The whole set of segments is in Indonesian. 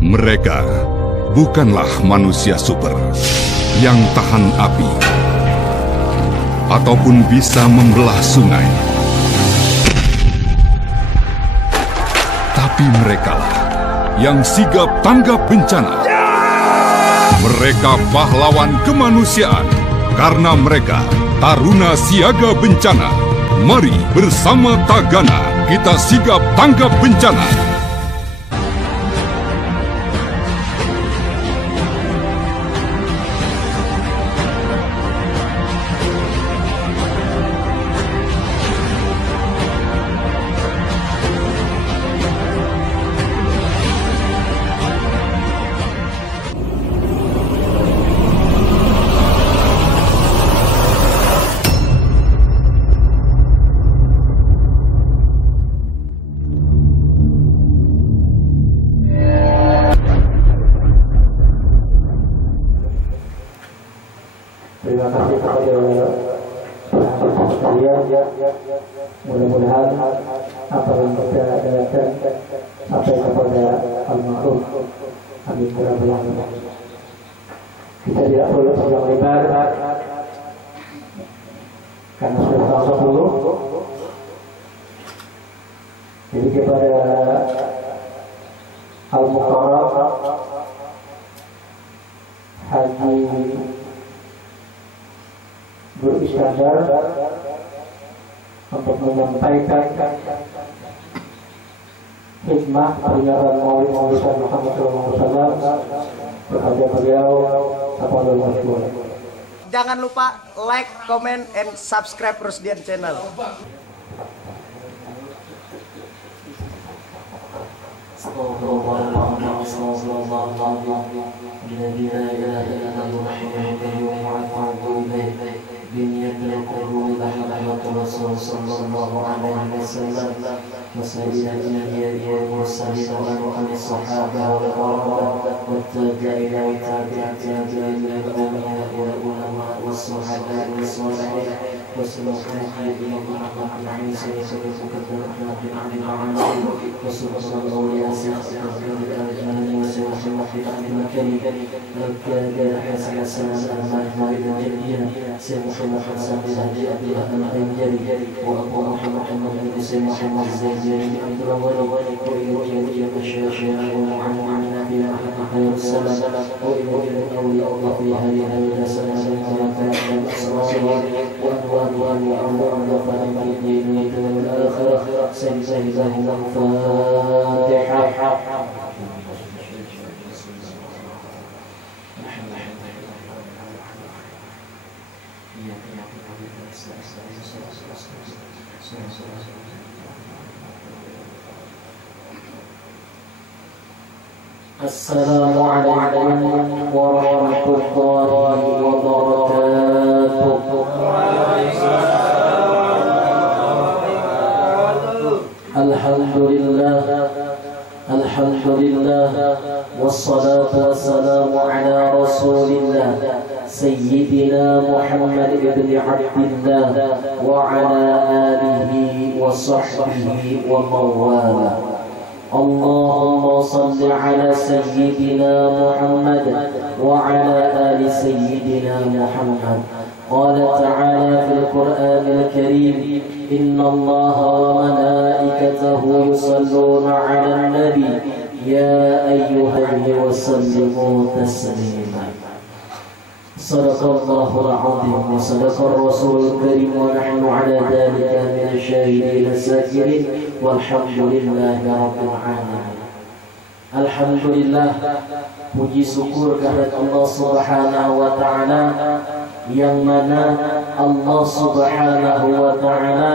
Mereka bukanlah manusia super yang tahan api ataupun bisa membelah sungai. Tapi merekalah yang sigap tanggap bencana. Mereka pahlawan kemanusiaan karena mereka taruna siaga bencana. Mari bersama Tagana kita sigap tanggap bencana. Terima kasih kepada sekalian. Mudah-mudahan apa yang kita dengarkan sampai kepada almarhum. Amin ya rabbal alamin. Kita tidak perlu panjang lebar karena sudah tahun 10. Jadi kepada Al-Mukarram Haji Guru Iskandar untuk menyampaikan hikmah peringatan Maulid Muhammad SAW kepada beliau. Jangan lupa like, comment, and subscribe Rusdian Channel. Assalamualaikum warahmatullahi wabarakatuh. Alhamdulillah wassalatu wassalamu ala rasulillah Sayyidina Muhammad ibn Abdillah wa ala alihi wa sahbihi wa mawala. Allahumma salli ala Sayyidina Muhammad wa ala ali Sayyidina Muhammad. Qala ta'ala fil Qur'anil Karim, inna Allaha wa malaikatahu yusalluna 'alan nabi ya ayyuhalladhina wa sallimu taslima. Sadaqallahul 'azim wa sadaqar rasulul karim wa nahnu 'ala dhalika minasy syahidin as-sakirin walhamdulillahi rabbil alamin. Alhamdulillah, puji syukur kehadirat Allah Subhanahu wa taala yang mana Allah Subhanahu wa taala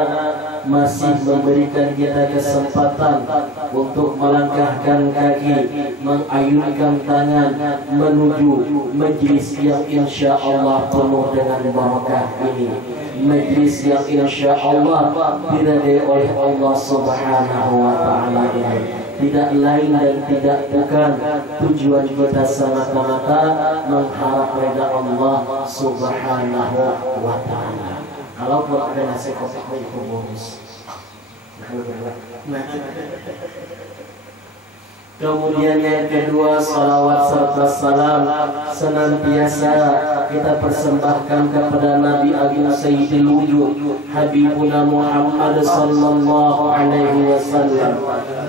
masih memberikan kita kesempatan untuk melangkahkan kaki, mengayunkan tangan menuju majlis yang insya Allah penuh dengan barakah ini, majlis yang insya Allah diridai oleh Allah Subhanahu wa taala ini. Tidak lain dan tidak bukan tujuan kita semata-mata mengharap reda Allah Subhanahu wa taala. Kalau buat ada nasi kopi itu bonus. Kemudian yang kedua, salawat serta salam senantiasa kita persembahkan kepada Nabi Agung Sayyidil Wujud Habibuna Muhammad sallallahu alaihi wasallam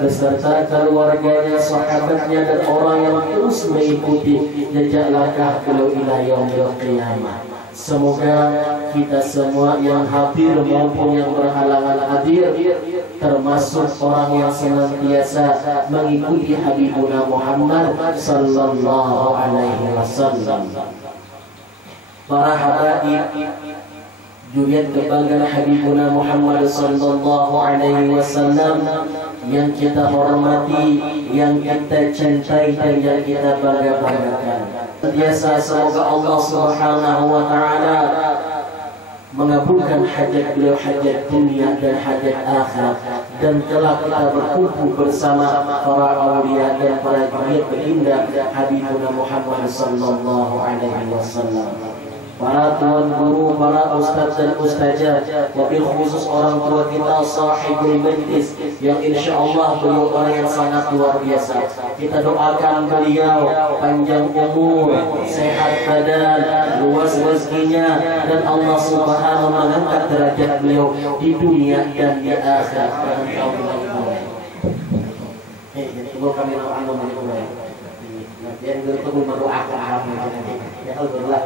beserta keluarganya, sahabatnya dan orang yang terus mengikuti jejak langkah beliau ila yaumil qiyamah. Semoga kita semua yang hadir maupun yang berhalangan hadir termasuk orang yang senantiasa mengikuti Habibuna Muhammad sallallahu alaihi wasallam. Para habaib, juriat kebanggaan Habibuna Muhammad sallallahu alaihi wasallam yang kita hormati, yang kita cintai dan yang kita bangga-banggakan. Biasa semoga Allah Subhanahu wa taala mengabulkan hajat beliau, hajat dunia dan hajat akhirat, dan telah kita berkumpul bersama para aulia dan para juriat baginda Habibuna Muhammad sallallahu alaihi wasallam. Para tuan guru, para ustaz dan ustazah, wabil khusus orang tua kita sahibul majlis yang insya Allah beliau orang yang sangat luar biasa. Kita doakan beliau panjang umur, sehat badan, luas rezekinya, dan Allah Subhanahu mengangkat derajat beliau di dunia dan di akhirat. Coba kami doakan yang bertemu berdoakan ya Allah.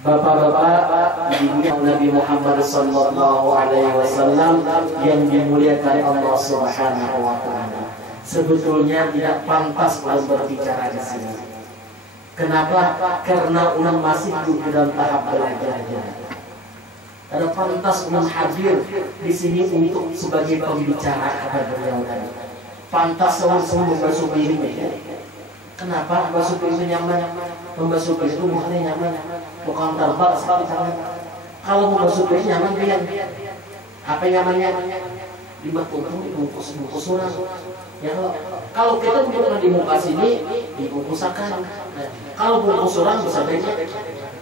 Bapak-bapak, ibu Nabi Muhammad sallallahu alaihi wasallam yang dimuliakan Allah Subhanahu wa taala. Sebetulnya tidak pantas untuk berbicara di sini. Kenapa? Karena ulang masih duduk dalam tahap belajar. Ada pantas ulang hadir di sini untuk sebagai pembicara kepada beliau tadi. Pantas semua membasuh piring. Kenapa membasuh piring itu nyaman? Membasuh piring itu bukannya nyaman, bukan terbang sekali tangan. Kalau membasuh piring nyaman bilang, apa nyamannya? Dibungkus orang. Ya kalau kita bukan di muka sini dibungkusakan. Kalau bungkus orang bisa banyak.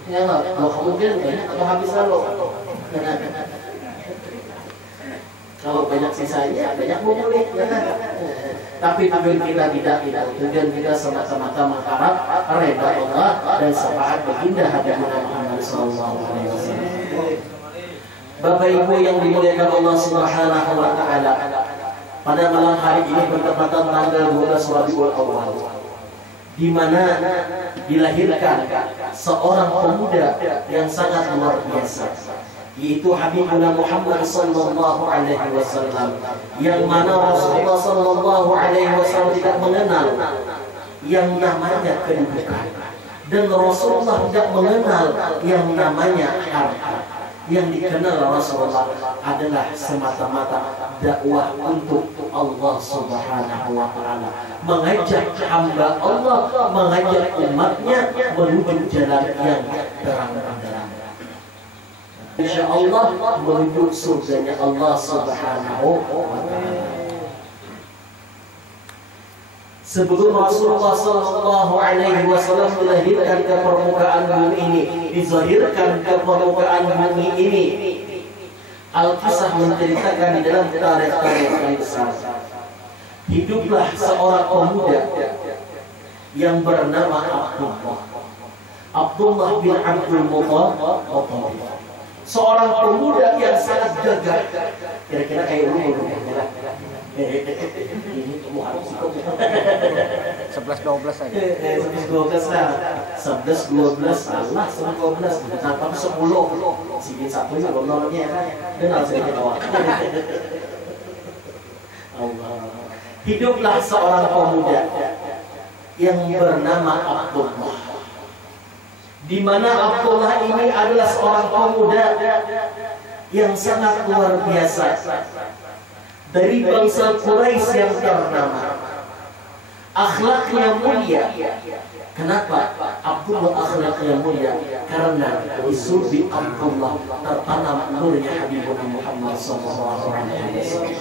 Ya kalau kemudian banyak atau habis lalu. Kalau banyak sisanya, banyak boleh. Tapi tujuan kita tidak. Tujuan kita semata-mata mengharap redha Allah dan syafaat baginda Habibuna Muhammad sallallahu alaihi wasallam. Bapak Ibu yang dimuliakan Allah Subhanahu wa taala, pada malam hari ini bertepatan tanggal 12 Rabiul Awal, di mana dilahirkan seorang pemuda yang sangat luar biasa, yaitu Habibuna Muhammad sallallahu alaihi wasallam, yang mana Rasulullah sallallahu alaihi wasallam tidak mengenal yang namanya kedudukan, dan Rasulullah tidak mengenal yang namanya harta. Yang dikenal Rasulullah adalah semata-mata dakwah untuk Allah Subhanahu wa taala, mengajak hamba Allah, mengajak umatnya menuju jalan yang terang benderang, insya Allah menuju surganya Allah Subhanahu wa taala. Sebelum Rasulullah sallallahu alaihi wasallam dilahirkan ke permukaan bumi ini, dizahirkan ke permukaan bumi ini, Al-Kisah menceritakan di dalam tarikh-tarikh yang besar, hiduplah seorang pemuda yang bernama Abdullah bin Abdul Muttalib, seorang pemuda yang sangat gagah, kira-kira kayak ini 11-12 aja. 11-12 lah. 11-12 salah, 11-12. Kenapa 10? Sini satunya nomornya kenal sedikit awal. Allah. Hiduplah seorang pemuda yang bernama Abdullah, di mana Abdullah ini adalah seorang pemuda yang sangat luar biasa, dari bangsa Quraisy yang ternama, akhlaknya mulia. Kenapa Abdullah akhlaknya mulia? Karena di sulbi Abdullah tertanam nurnya Habibuna Muhammad sallallahu alaihi wasallam.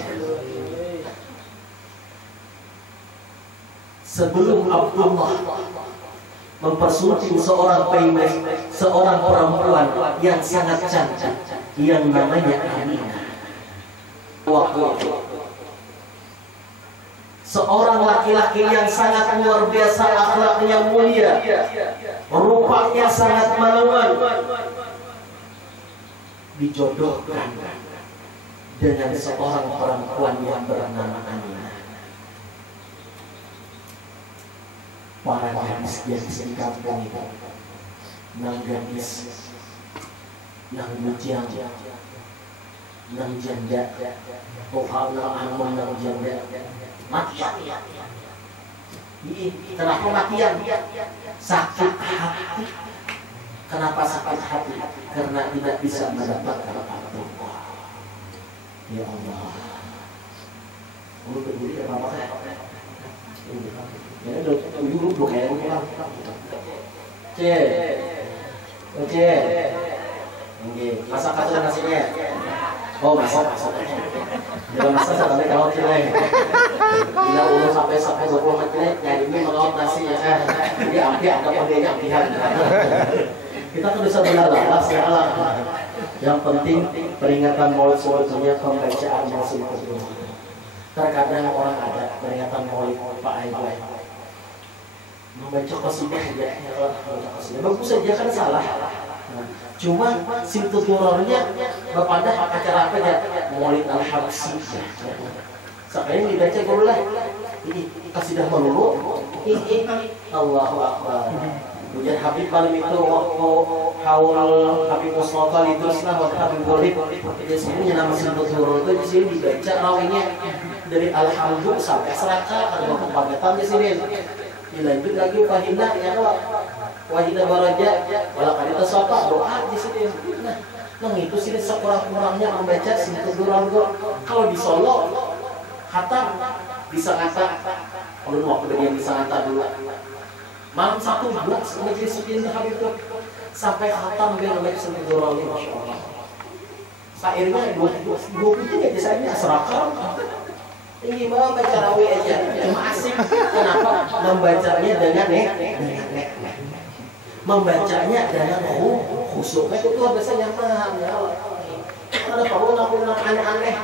Sebelum Abdullah mempersunting seorang payment, seorang perempuan yang sangat cantik yang namanya Aminah. Waktu seorang laki-laki yang sangat luar biasa, akhlaknya mulia, rupanya sangat maluan, dijodohkan dengan seorang perempuan yang bernama Aminah. Para gadis-gadis di kampung itu, nang gadis, nang bujang, nang janda, nang nang janda, matian. Kenapa matian? Sakit hati. Kenapa sakit hati? Karena tidak bisa mendapatkan apa-apa. Ya Allah. Lu berdiri apa kayak? Ya dulu kayak pulang. Oke. Masak aja nasinya. Oh, masak. Jangan masak sampai kalau cilek. Bila ulun sampai 20 menit nyarinya mengawat nasi ya. Jadi ampi ada pandainya ampihan. Kita tuh bisa benar-benar salah. Yang penting peringatan Maulid sebetulnya pembacaan yang simpel. Terkadang orang ada peringatan Maulid Pak Aibai membaca qasidah ya, membaca qasidah bagus saja kan salah. Cuma simtuturornya bapada acara apa ya? Maulid al-Habsi. Sekarang dibaca gurulah. Ini qasidah melulu. Allahu Akbar. Ujian Habib malam itu waktu haul Habib Mustafa Lidruslah waktu Habib Golib. Di sini nama simtuturor itu di sini dibaca rawinya dari Alhamdulillah sampai Seraka, ada pembagatan di sini. Dilanjut lagi Wahida ya Wahida Baraja, walakad tasawwaf doa di sini. Nah itu sini sekurang-kurangnya membaca simtuturor. Kalau di Solo khatam bisa ngata, kalau waktu dia bisa ngata dulu. Malam 1 majelis suci Habib itu sampai khatam dia membaca simtuturor, masya Allah. Sairnya 23 biasanya serakam. Ini mau baca rawi aja, cuma asik. Kenapa? Membacanya dengan membacanya dengan khusyuk. Itu tuh biasanya paham ya. Ada perlu ngaku aneh-aneh.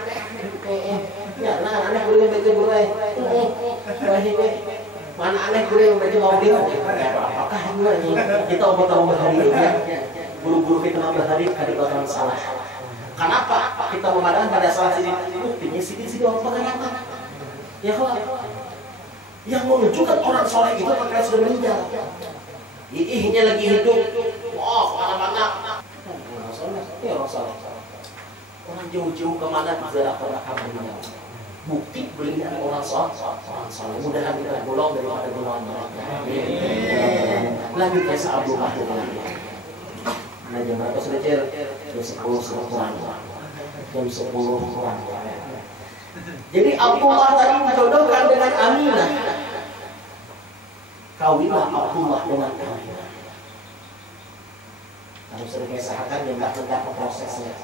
Ya, nah aneh boleh baca burai. Mana aneh boleh baca maulid. Apakah ini kita obat-obat hari ini ya? Guru-guru kita bahari kadang-kadang salah. Kenapa kita memandang pada salah sini? Buktinya sini orang pengayaman. Ya kalau yang menunjukkan orang soleh itu pakai sudah meninggal. Ihnya lagi hidup. Wah, kemana-mana. Ya orang soleh. Orang jauh-jauh kemana tidak pernah meninggal. Bukti belian orang soleh. Mudah-mudahan kita golong daripada golongan mereka. Lagi kisah Abu Bakar. Nah, jam berapa sudah Jam 10 sudah kurang. Jam 10 kurang. Jadi Abdullah tadi dijodohkan dengan Aminah. Kawinlah Abdullah dengan Aminah. Harus dibiasakan dan tidak prosesnya.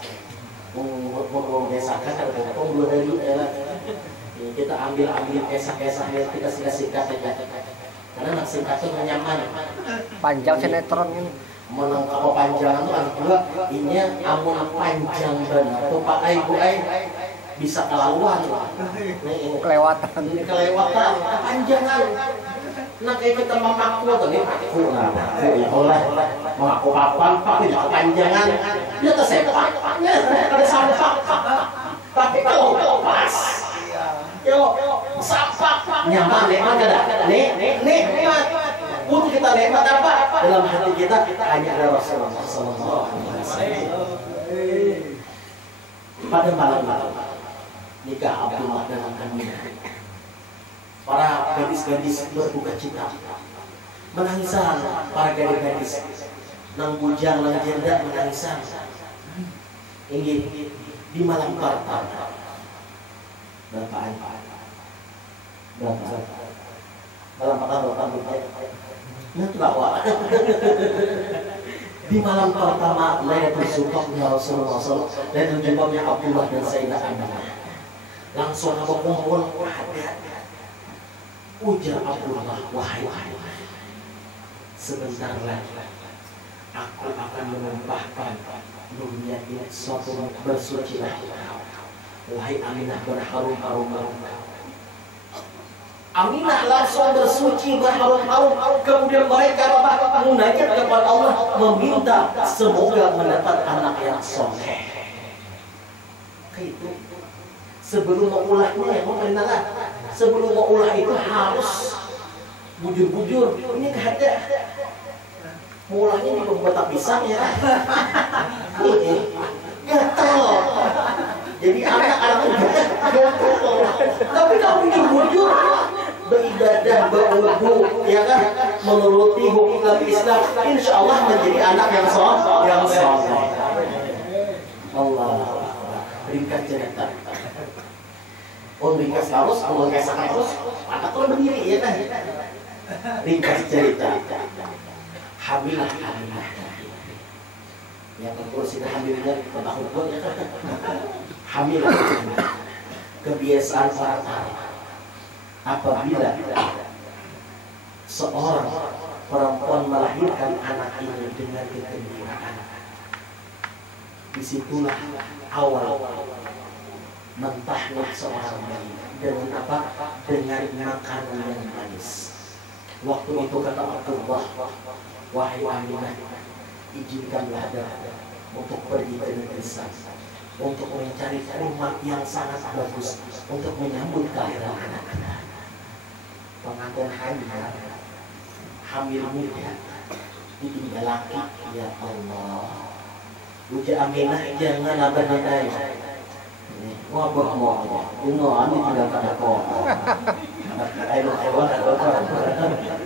Membiasakan ada dua hari. Kita ambil kisah-kisahnya, kita singkat aja. Karena nak singkat itu nyaman. Panjang sinetron ini. Menangkap panjangan itu anak juga ini amun panjang benar tuh Pak Ibu bisa kelaluan Kelewatan panjangan. Nah kayak kita memaku atau nih aku ya oleh memaku papan tapi kepanjangan dia tersepak ada sampah tapi kalau pas kalau sampah nyaman nikmat ada nih untuk kita nikmat apa? Dalam hati kita hanya ada Rasulullah SAW. Pada malam nikah Abdullah dengan Aminah, para gadis-gadis berduka cita, menangisan para gadis-gadis, nang bujang, nang janda menangisan. Ini di malam pertama. Berapa? Malam pertama. Di malam pertama Lailatul Sumpahnya Rasulullah SAW dan jumlahnya Abdullah dan Sayyidah Aminah langsung kumpul ada ujar Abdullah, wahai sebentar lagi aku akan menumpahkan dunia ini suatu bersucilah wahai Aminah berharum-harum Aminah langsung bersuci, berharum-harum. Kemudian mereka munajat kepada Allah, meminta semoga mendapat anak yang soleh. Itu sebelum mau ulahnya, mau kenalan. Sebelum mau ulah itu harus bujur-bujur. Ini gak ada. Mulanya di kotak pisang ya. Ini gatel. Jadi anak-anak gatel. Tapi kalau bujur-bujur, beribadah, berwudu, ya kan, menuruti hukum Islam, insya Allah menjadi anak yang soleh. Allah, ringkas cerita. Ringkas harus, kalau ringkas harus, anak tuh berdiri ya kan. Ringkas cerita. Hamilah. Yang kursi hamilnya ke tahun ya kan. Hamilah. Kebiasaan orang apabila seorang perempuan melahirkan anak ini dengan kegembiraan, disitulah awal mentahnya seorang bayi. Dengan apa? Dengan makanan yang manis. Waktu itu kata Abdullah, wahai Aminah, izinkanlah dia untuk pergi ke negeri sana, untuk mencari rumah yang sangat bagus untuk menyambut kelahiran anak-anak. Pengantin hamil muda ditinggal laki, ya Allah. Uji Aminah jangan abadnya wabah mau ini tidak ada kok. Ayo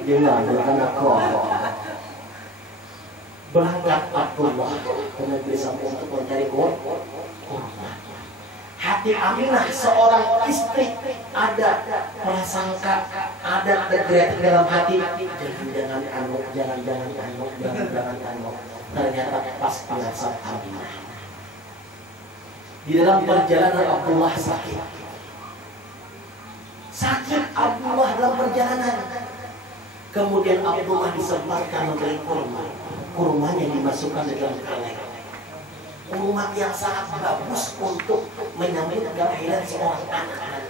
jangan dengan kok. Berangkat Abdullah ke negeri sana untuk mencari kurma. Hati Aminah seorang istri ada prasangka, ada tergerak dalam hati, jangan anuk. Ternyata pas pirasat Aminah. Di dalam perjalanan Abdullah sakit Abdullah dalam perjalanan. Kemudian Abdullah disemparkan membeli kurmanya dimasukkan ke dalam kaleng. Kurma yang sangat bagus untuk menyambut kelahiran seorang anak.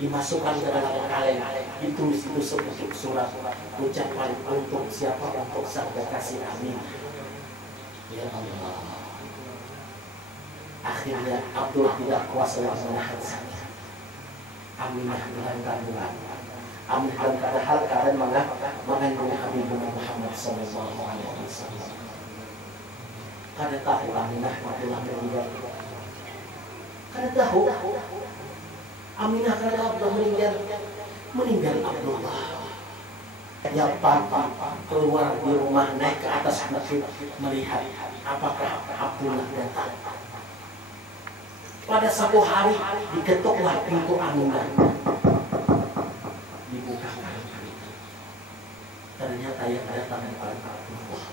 Dimasukkan ke dalam kaleng, ditulis itu sebuah surat ucapan untuk siapa, untuk sang kekasih Aminah. Ya Allah. Akhirnya Abdullah tidak kuasa menahan sakit. Aminah dalam kandungan. Aminah dalam keadaan mengandung Habibuna Muhammad sallallahu alaihi wasallam. Kada tahu Aminah Abdullah meninggal. Kada tahu Aminah kada Abdullah meninggal Abdullah. Ya papa keluar di rumah, naik ke atas bukit melihat apakah Abdullah datang. Pada satu hari diketuklah pintu Aminah, dibukakan. Ternyata yang datang bukan Abdullah,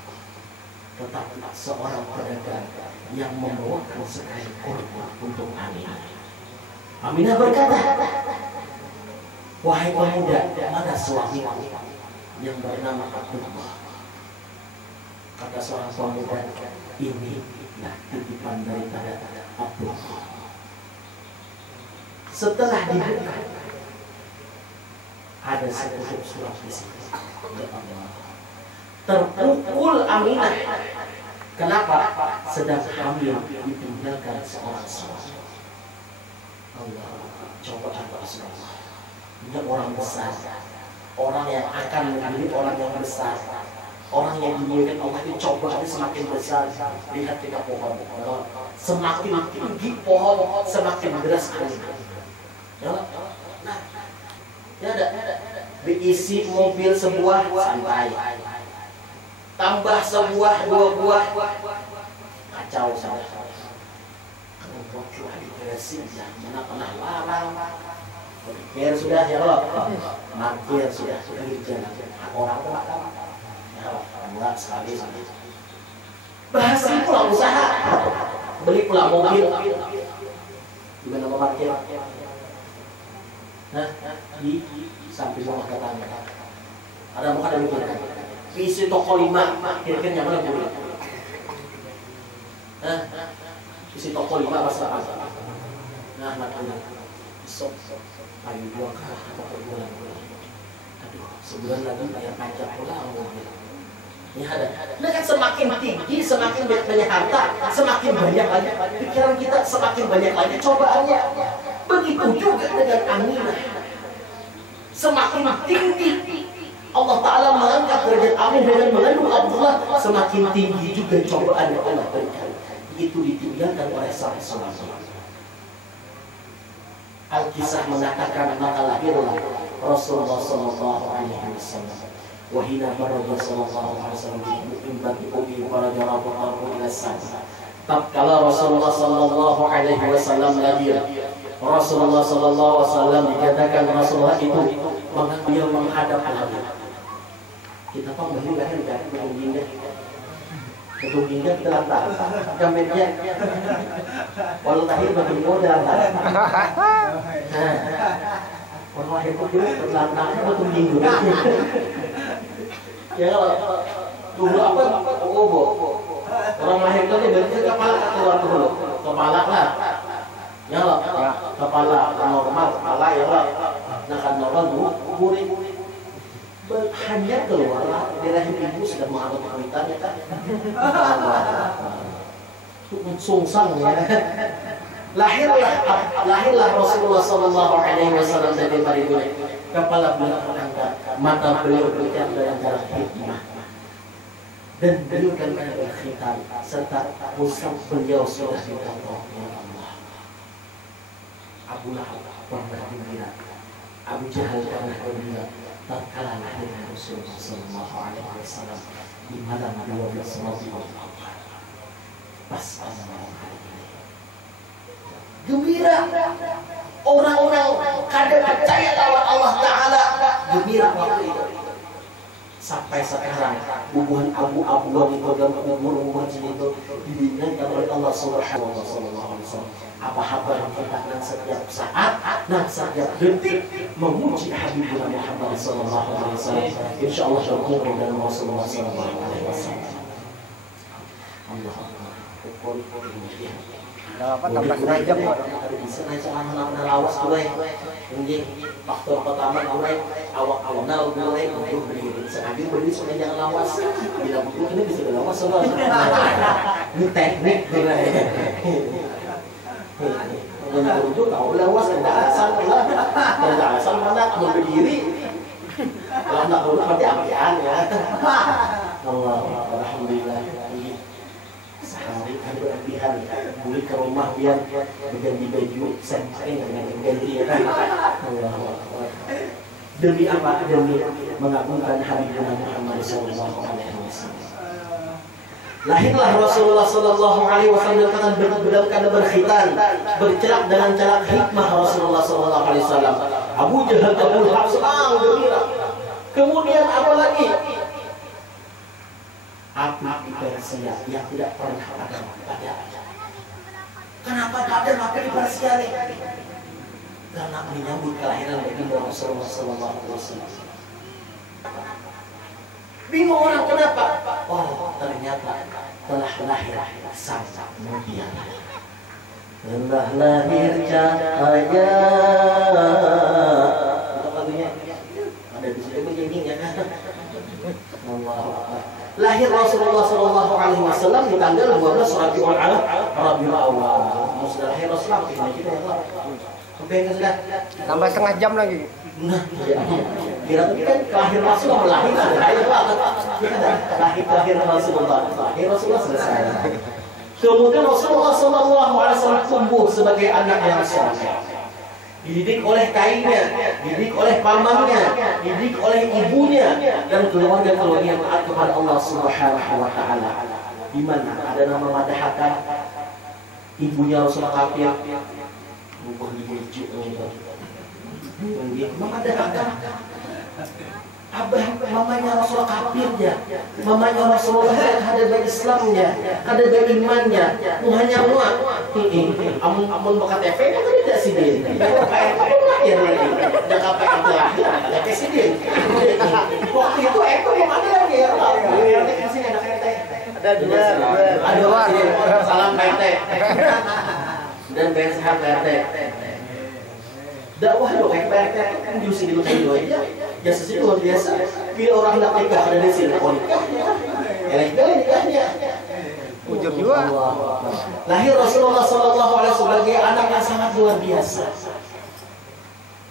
tetapi seorang pedagang yang membawakan sekali kurma untuk Aminah. Aminah berkata, wahai pemuda, mana suamiku yang bernama Abdullah? Kata seorang pemuda, ini titipan daripada Abdullah. Setelah dibuka, ada sepucuk surat di sini. Ya Allah. Terpukul Aminah. Kenapa? Sedang hamil ditinggalkan seorang suami. Allah, coba Rasulullah. Ini orang besar, orang yang akan menjadi orang yang besar, orang yang dimuliakan Allah itu cobaannya semakin besar. Lihat kita pohon, semakin tinggi pohon, semakin deras angin. Nah, ada diisi mobil sebuah santai, tambah sebuah dua buah kacau saja. Kalau telah diberesin, mana pernah larang. Parkir sudah ya Allah, parkir sudah kerja. Orang ya buat sekali. Bahasa pula usaha, beli pula mobil. Gimana mau parkir? Nah, di samping rumah tetangga ada muka ada mikir kan? Isi toko 5, kira-kira nyaman yang boleh. Isi toko 5 apa? Nah, Sok ayo 2 kali atau per bulan. Aduh, sebulan lagi bayar pajak pulang mobil. Ya ada. Nah kan semakin tinggi, semakin banyak harta, semakin banyak lagi pikiran kita, semakin banyak lagi cobaannya. Begitu juga dengan aminah. Semakin tinggi Allah Ta'ala mengangkat derajat Amin dengan mengandung Abdullah, semakin tinggi juga cobaan yang Allah berikan. Itu ditinggalkan oleh sahabat. Al-Kisah mengatakan maka lahirlah Rasulullah Sallallahu Alaihi Wasallam. Wahina Rasulullah Sallallahu Alaihi Wasallam bagi umi para jarabat ila sama. Tatkala Rasulullah Sallallahu Alaihi Wasallam lahir, Rasulullah Sallallahu Alaihi Wasallam dikatakan Rasulullah itu menghadap langit. Kita tahu bahwa lahir dari Betul hingga kita lantar kameranya walau tahir betul modal kalau lahir itu lantarnya betul minggu ya dulu apa orang lahir itu bentuknya kepala keluar dulu kepala lah ya kepala normal kepala ya nah kan normal dulu kuburin hanya keluar di rahim ibu sudah mengalami kemitannya kan sungsang ya lahirlah Rasulullah Sallallahu Alaihi Wasallam dari dunia. Kepala beliau terangkat, mata beliau berbicara dalam jalan hikmah, dan beliau kan berkhitan serta musab beliau sudah ditolong oleh Allah. Abu Lahab pernah gembira, Abu Jahal pernah gembira. Tatkala lahirnya Rasulullah Sallallahu Alaihi Wasallam di malam 12 Rabiul Awal, pas pada malam hari ini, gembira orang-orang kada percaya lawan Allah Taala, gembira waktu itu. Sampai sekarang hubungan abu-abuan itu dalam umur itu diingatkan oleh Allah Subhanahu Wa Taala. Apa-apa yang kita dan setiap saat dan setiap detik memuji Habibullah Muhammad Sallallahu Alaihi Wasallam. Insya Allah syukur dan Rasulullah Sallallahu Alaihi Wasallam. Allah apa tambah sengaja kok bisa naik anak-anak lawas gue ini faktor pertama gue awal-awalnya gue untuk berdiri sengaja berdiri supaya jangan lawas bila begitu ini bisa lawas soal ini teknik yang berujuk tahu lawas tidak alasan mana kamu berdiri kalau nak dulu berarti apian ya Allah alhamdulillah sehari kan berlebihan beli ke rumah biar berganti baju sering dengan ganti ya Allah demi apa demi mengagungkan Habibullah Muhammad Sallallahu Alaihi Wasallam. Lahirlah Rasulullah Sallallahu Alaihi Wasallam dengan berkhitan, bercerak dengan cerak hikmah Rasulullah Sallallahu Alaihi Wasallam. Abu Jahal dan Abu Lahab senang gembira. Kemudian apa lagi? Api Persia yang tidak pernah ada pada. Kenapa ada api di Persia ini? Karena menyambut kelahiran baginda Rasulullah Sallallahu Alaihi Wasallam. Bingung orang kenapa? Oh, ternyata telah lahir sang mulia. Telah lahir cahaya. Lagunya ada di situ begini ya kan? Allah. Lahir Rasulullah Sallallahu Alaihi Wasallam di tanggal 12 Rabiul Awal. Sudah lahir Rasulullah kita ya Allah. Sampai sudah tambah setengah jam lagi. Nah, kira-kira kan lahir Rasulullah lahir Rasulullah lahir Rasulullah selesai. Kemudian Rasulullah Sallallahu Alaihi Wasallam tumbuh sebagai anak yang soleh. Dididik oleh kainnya, dididik oleh pamannya, dididik oleh ibunya dan keluarga-keluarga yang taat kepada Allah Subhanahu Wa Taala. Di mana ada nama Madahaka, ibunya Rasulullah kafir, bukan dibujuk gitu. Madahaka, abah mamanya Rasulullah kafirnya, mamanya Rasulullah ada dari Islamnya, ada dari imannya, hanya muat. Amun KTP kan tidak sih dia. Ya lagi, jangan pakai itu lah. Ya sih dia. Waktu itu belum ada lagi ya. Di sini ada KTP. Ada dua. Salam KTP. Dan bayar sehat KTP. dakwah lo kayak kan justru di luar itu aja ya sesuatu luar biasa. Bila orang nak nikah ada di sini, oh nikahnya, nikahnya. Ujur juga. Lahir Rasulullah Sallallahu Alaihi Wasallam sebagai anak yang sangat luar biasa.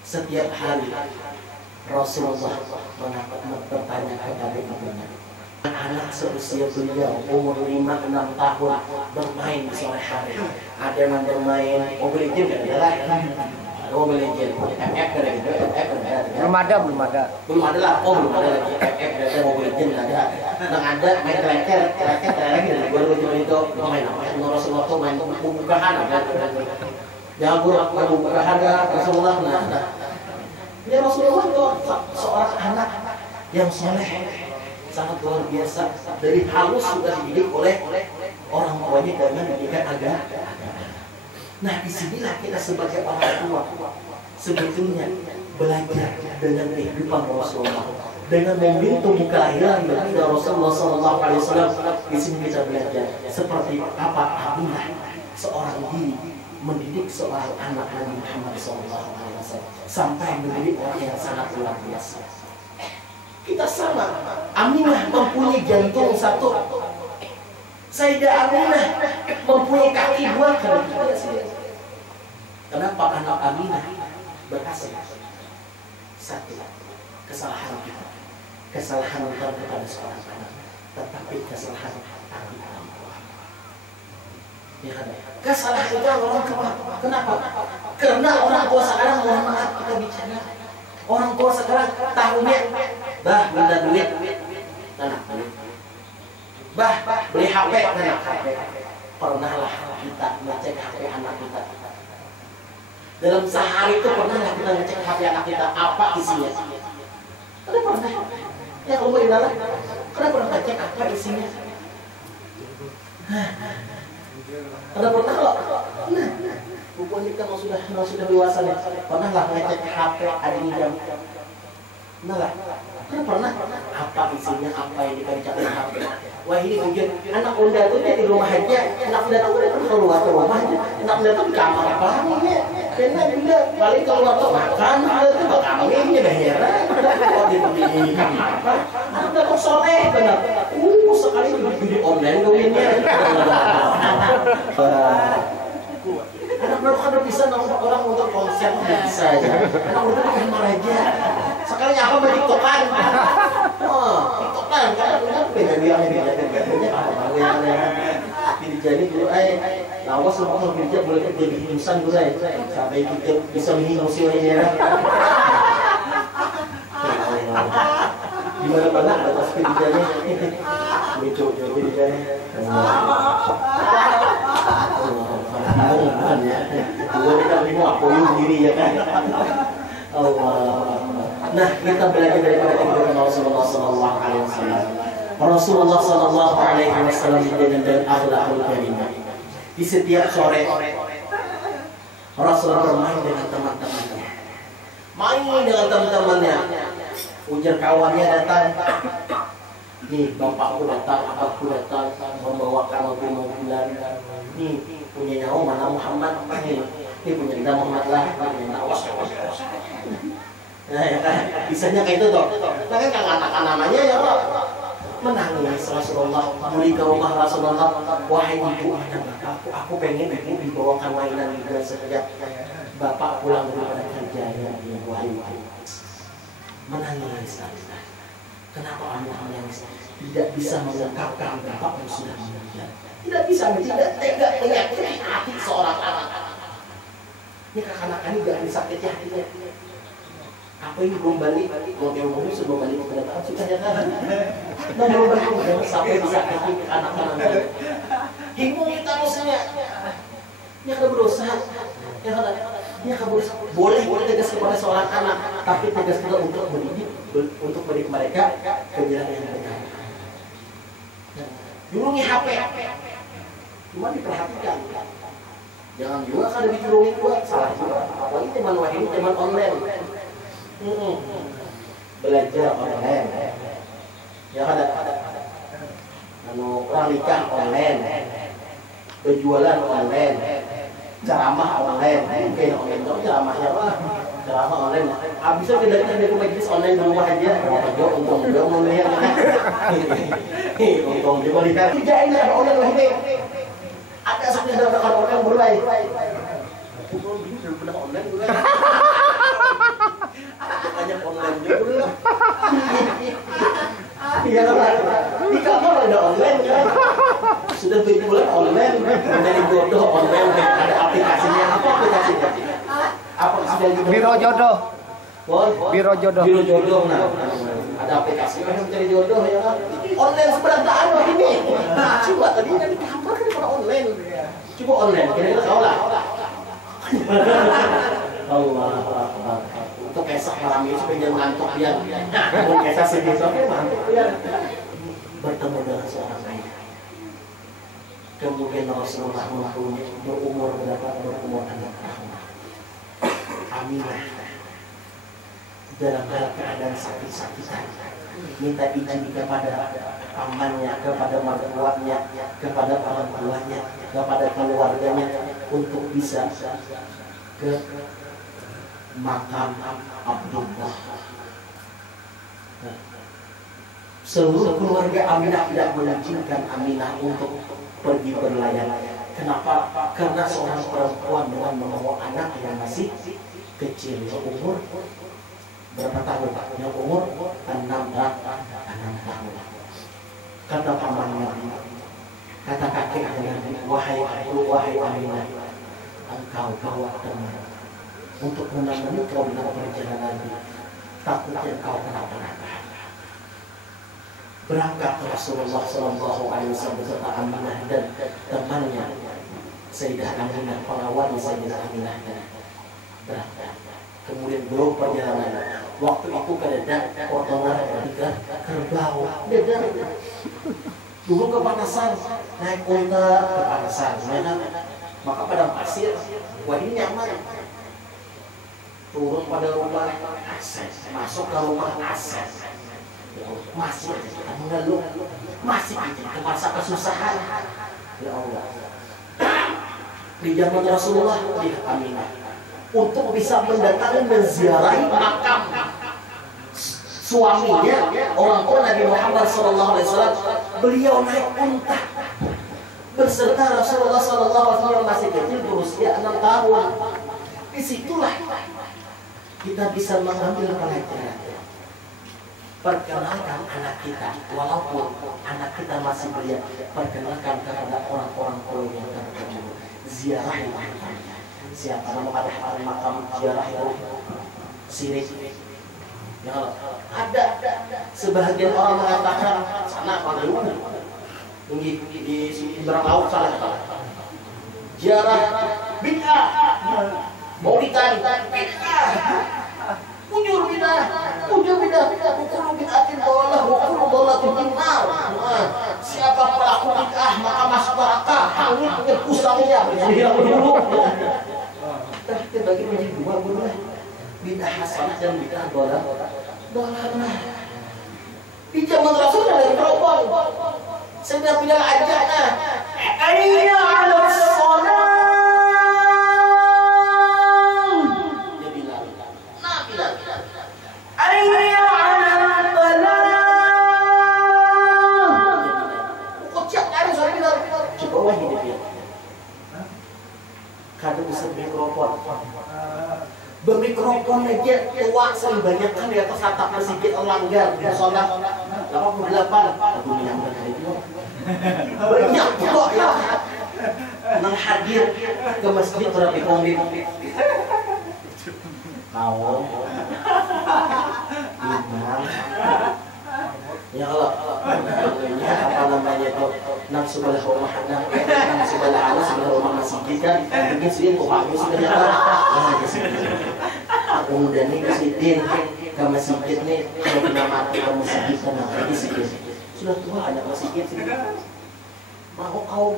Setiap hari Rasulullah bertanya kepada ibunya, anak seusia beliau umur 5-6 tahun bermain di sore hari. Ada yang bermain Mobile Legends kan? Ada Mobile Legends, FF kan gitu, FF kan? Belum ada Lah, belum ada lagi. FF ada Mobile Legends ada. Yang ada main tracker gitu. Baru itu main apa? Rasulullah tuh main bukaan ada. Jangan main bukaan Rasulullah. Nah, ya Rasulullah itu seorang anak yang soleh, sangat luar biasa. Dari halus sudah dididik oleh orang tuanya dengan pendidikan agama. Nah, disinilah kita sebagai orang tua sebetulnya belajar dengan kehidupan Rasulullah, dengan momentum kelahiran baginda Rasulullah Sallallahu Alaihi Wasallam. Di sini kita belajar seperti apa Aminah seorang diri mendidik seorang anak Nabi Muhammad Sallallahu Alaihi Wasallam sampai mendidik orang yang sangat luar biasa. Kita sama. Aminah mempunyai jantung satu. Sayyidah Aminah mempunyai kaki dua. Kenapa anak Aminah berhasil? Satu, kesalahan kita. Kesalahan bukan kepada seorang anak, tetapi kesalahan kami orang tua. Ya kan? Kesalahan itu orang tua. Kenapa? Karena orang tua sekarang, mohon maaf kita bicara, orang tua sekarang tahunya minta duit, beli HP, pernahlah kita ngecek HP anak kita. Dalam sehari itu pernahlah kita ngecek HP anak kita apa isinya? Ada pernah? Ya kalau mau dilalah, kenapa pernah ngecek apa isinya? Ada pernah loh? Nah, bukan kita mau sudah dewasa nih, pernahlah ngecek HP ada di jam? Nah lah, pernah apa isinya, apa yang dicek di HP? Wah ini mungkin anak muda tuh di rumah aja, anak muda tuh udah keluar ke rumahnya, anak muda tuh di kamar apa nih? Karena juga paling keluar tuh makan, ada tuh kawinnya dah heran. Oh di kamar apa? Anak muda tuh soleh benar. Sekali di online kawinnya. Anak muda kan bisa nonton orang nonton konser bisa aja. Anak muda di kamar aja. Sekali apa bertiktokan? Tiktokan kan beda biang jadi dulu lawas semua kerja boleh jadi insan dulu sampai kita bisa minum siwanya gimana banget atas kerjanya lucu kerjanya bingung ya gue kan bingung aku sendiri ya kan Allah. Nah, kita belajar daripada kehidupan Rasulullah Sallallahu Alaihi Wasallam. Rasulullah Sallallahu Alaihi Wasallam dengan akhlakul karimah. Di setiap sore, Rasulullah bermain dengan teman-temannya. Main dengan teman-temannya. Ujar kawannya datang. Nih, bapakku datang, abahku datang, membawakan mobil-mobilan. Nih, punya nyawa mana Muhammad? Ini punya kita Muhammad lah. Nah, ya kan? Bisanya kayak itu toh. Nah kan katakan namanya ya Allah. Menangis Rasulullah, beli ke rumah Rasulullah. Wahai ibu, aku pengen ibu dibawakan mainan juga sejak bapak pulang daripada kerja ya. Wahai menangis. Kenapa kamu menangis? Tidak bisa mengungkapkan bapak yang sudah meninggal. Tidak bisa, tidak tega menyakiti hati seorang anak. Ini kakak-kakak ini jangan disakiti hatinya. Apa ini belum balik? Mau sebelum balik kedatangan sudah ya kan? Nah belum balik sampai disakiti anak-anak. Bingung kita maksudnya. Dia kan berusaha. Dia kan berusaha. Boleh tegas kepada seorang anak, tapi tegas juga untuk mendidik mereka ke jalan yang benar. Jurungi HP. Cuma diperhatikan. Jangan juga kan dijurungi juga salah juga. Apalagi teman wahid, teman online. Belajar online. Ya ada. Orang nikah online. Berjualan online. ceramah online, mungkin online dong ceramahnya lah, ceramah online. Abisnya kita majlis online di rumah aja. Untung dia mau lihat, untung dia mau lihat. Tidak ini ada online lagi. Ada seperti ada orang mulai. Untung dia sudah online mulai. Banyak online juga. Iya kan? Di kamar ada online kan? Sudah berbulan online, menjadi jodoh online, ada aplikasinya. Apa aplikasinya? Apa aplikasinya? Biro jodoh. Biro jodoh. Biro jodoh. Nah, ada aplikasi yang mencari jodoh ya kan? Online seberantakan loh ini. Coba tadi kan di kamar kan pada online. Coba online, kira-kira kau lah. Allah. Untuk Kesah malam ini supaya ngantuk dia. Mau Kesah sedih sampai ngantuk dia. Bertemu dengan seorang ayah. Kemudian Rasulullah berumur berapa? Berumur anak rahmat. Aminah dalam keadaan sakit-sakitan minta izin kepada pamannya, kepada mertuanya, kepada orang tuanya, kepada keluarganya untuk bisa ke makam Abdullah. Seluruh keluarga Aminah tidak mengizinkan Aminah untuk pergi berlayar. Kenapa? Karena seorang perempuan dengan membawa anak yang masih kecil, umur berapa tahun? Yang umur 6 tahun. Kata pamannya, kata kakeknya, wahai Aminah, engkau bawa teman untuk menemani kau dalam perjalanan ini. Takutnya kau kenapa-napa. Berangkat Rasulullah SAW beserta Aminah dan temannya Sayyidah Aminah, pengawal Sayyidah Aminah berangkat. Kemudian beliau perjalanan. Waktu itu keadaan potongan ketika kerbau. Dulu kepanasan, naik unta kepanasan. Maka padang pasir, wah ini nyaman. Turun pada rumah akses, masuk ke rumah akses. Masih mengeluh, masih terpaksa kesusahan. Ya Allah. Di zaman Rasulullah di Aminah untuk bisa mendatangi menziarahi makam suaminya, orang tua Nabi Muhammad SAW, beliau naik unta berserta Rasulullah SAW yang masih kecil berusia 6 tahun. Disitulah kita bisa mengambil pelajaran. Perkenalkan anak kita, walaupun anak kita masih belia, perkenalkan kepada orang-orang tua yang terkecil. Ziarah makamnya. Siapa nama pada makam ziarah itu? Sirik. Ya, ada. Sebagian orang mengatakan sana pada di seberang laut salah. Ziarah bid'ah. Maulidan bid'ah. Ujur bid'ah. Ukulu bid'atin dolalah wa ukulu dolatin finnar. Siapa pelaku bid'ah maka masuk neraka. Hangit dengan usangnya. Hilang dulu. Kita bagi menjadi dua boleh. Bid'ah hasanah dan bid'ah dolalah. Di zaman Rasul ada perempuan. Sedang bilang ajaknya. Ayya 'ala shalah. Kadang bisa bermikrofon aja tua sering banyak kan di atas atap masjid langgar di sholat 88 aku menyambut hari itu banyak tua ya nang hadir ke masjid terapi komit mau imam ya Allah apa namanya itu nang sebelah rumah nang sebelah anak sebelah rumah masjid kan mungkin sih rumahnya sudah jalan aku mudah nih kesidin ke masjid nih kalau kita mati ke masjid sana lagi sedih sudah tua ada masjid sih mau kaum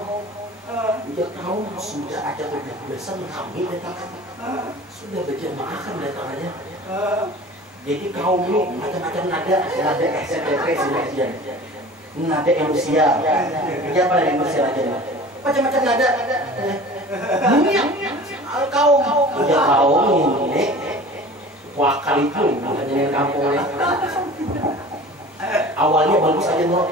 udah kaum sudah ada biasa kami datang sudah berjamaah kan datangannya jadi kaum ini macam-macam nada SNTP sebenarnya nada emosional. Dia pada emosional aja. macam-macam nada. Ini kaum, udah kaum ini, wakal itu bukan yang kampung. Awalnya bagus aja no.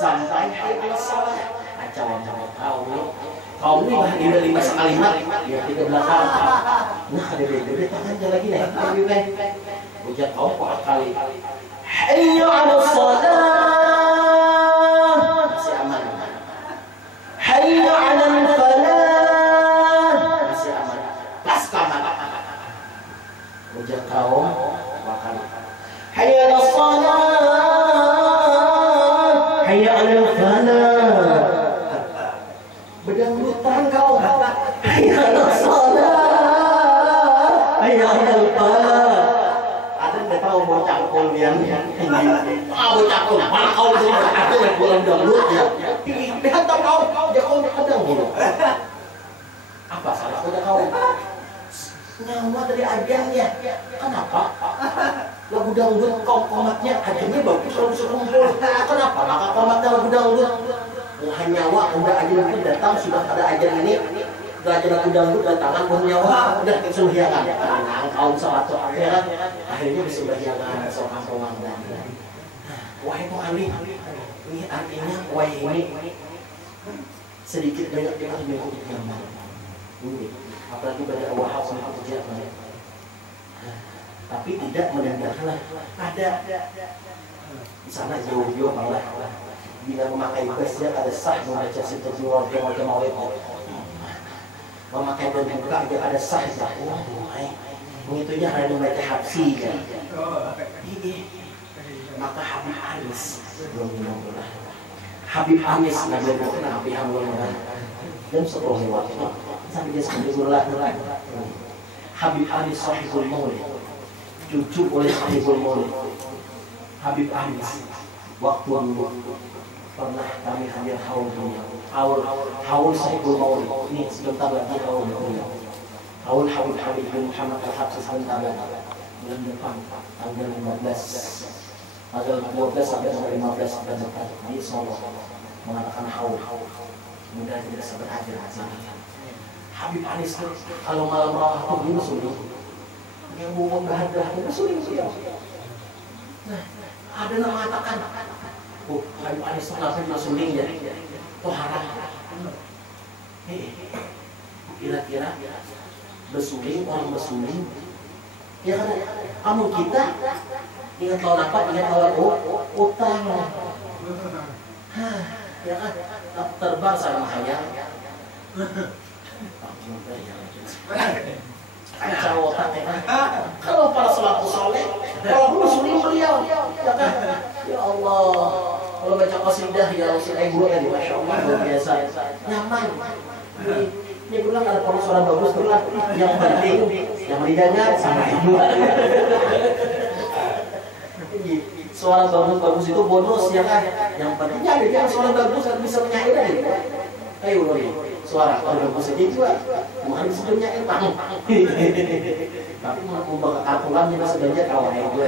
Sampai hari salah. Kaum ini bahagia dari masa kalimat yang tidak belakang. Nah, ada tangannya lagi nih. Ujar kaum kali. Hayya 'alas shalah. Masih aman. Hayya 'alal falah. Masih aman. Pas kaman. Ujar kaum kali. Hayya 'alas shalah. Hayya 'alal falah. Bedangdutan kau. Hayya 'alas shalah. Hayya 'alal falah. Ada enggak tahu bocah kuliah ini. Bocah kuliah. Mana kau itu ada yang pulang dangdut ya. Lihat tahu kau dia kau kadang gitu. Apa salah kau? Nyawa dari ajarnya. Kenapa? Lagu dangdut komatnya ajarnya bagus kalau disuruh kumpul. Kenapa? Maka komatnya lagu dangdut. Nyawa udah aja mungkin datang sudah ada ajar ini. Belajar lagu dangdut datangan pun nyawa udah kesumbiangan. Kaum salat akhirat akhirnya disumbiangan seorang komandan. Wahai mu'allim, ini artinya wahai ini sedikit banyak kita mengikuti gambar. Apalagi pada wahab sama kerja tapi tidak mendengarlah ada di sana jauh-jauh malah bila memakai besnya ada sah membaca sita jiwa macam maulid memakai dan buka aja ada sah mengitunya ada membaca habsi kan maka Habib Anis Habib Anis nabi bukan Habib Hamdulillah dan seluruh waktu sampai dia sebelumnya Habib Anis Sahibul Maulid cucu oleh Sahibul Maulid Habib Anis waktu pernah kami hadir haul Sahibul Maulid ini sebentar lagi haul Habib bin Muhammad Al-Habsyi sebentar lagi bulan depan tanggal 12 sampai 15 bulan depan di Solo mengatakan haul mudah tidak sabar hadir Habib Anis kalau malam rawah itu dulu sulit yang mau bahagia itu sulit. Nah ada yang mengatakan Habib Anis kenapa suling ya haram kira-kira bersuling orang bersuling ya kan kamu kita ingat tahun apa ingat tahun utang ya kan terbang sama hayang kacau otaknya kalau para selaku soleh kalau musuhin beliau ya kan ya Allah kalau baca qasidah ya Rasul Ibu tadi Masya Allah luar biasa nyaman ini bilang ada para suara bagus berat yang penting yang didengar sama ibu suara bagus itu bonus ya kan yang pentingnya ada yang suara bagus harus bisa menyair aja ayo suara kalau bagus aja juga bukan sebelumnya emang tapi mau ke kartulan juga sebenarnya kawan gue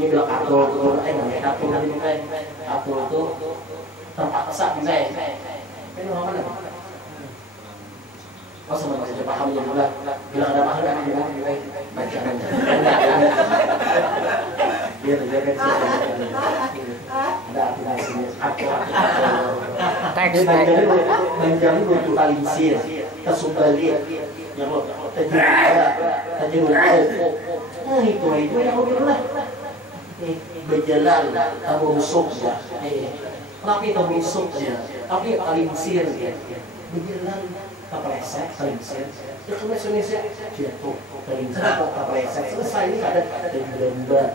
ini bilang kartul itu nggak kartul nanti bukan kartul itu terpaksa bisa ini mana oh sama masih paham ya juga bilang ada mahal kan bilang baca dia terjaga ada aplikasinya teks menjadi untuk talisir kesubali yang tajirul itu yang Allah berjalan tahu rusuknya tapi tahu rusuknya tapi talisir berjalan tapleset talisir ya kalau Indonesia jatuh talisir tapleset selesai ini ada berlomba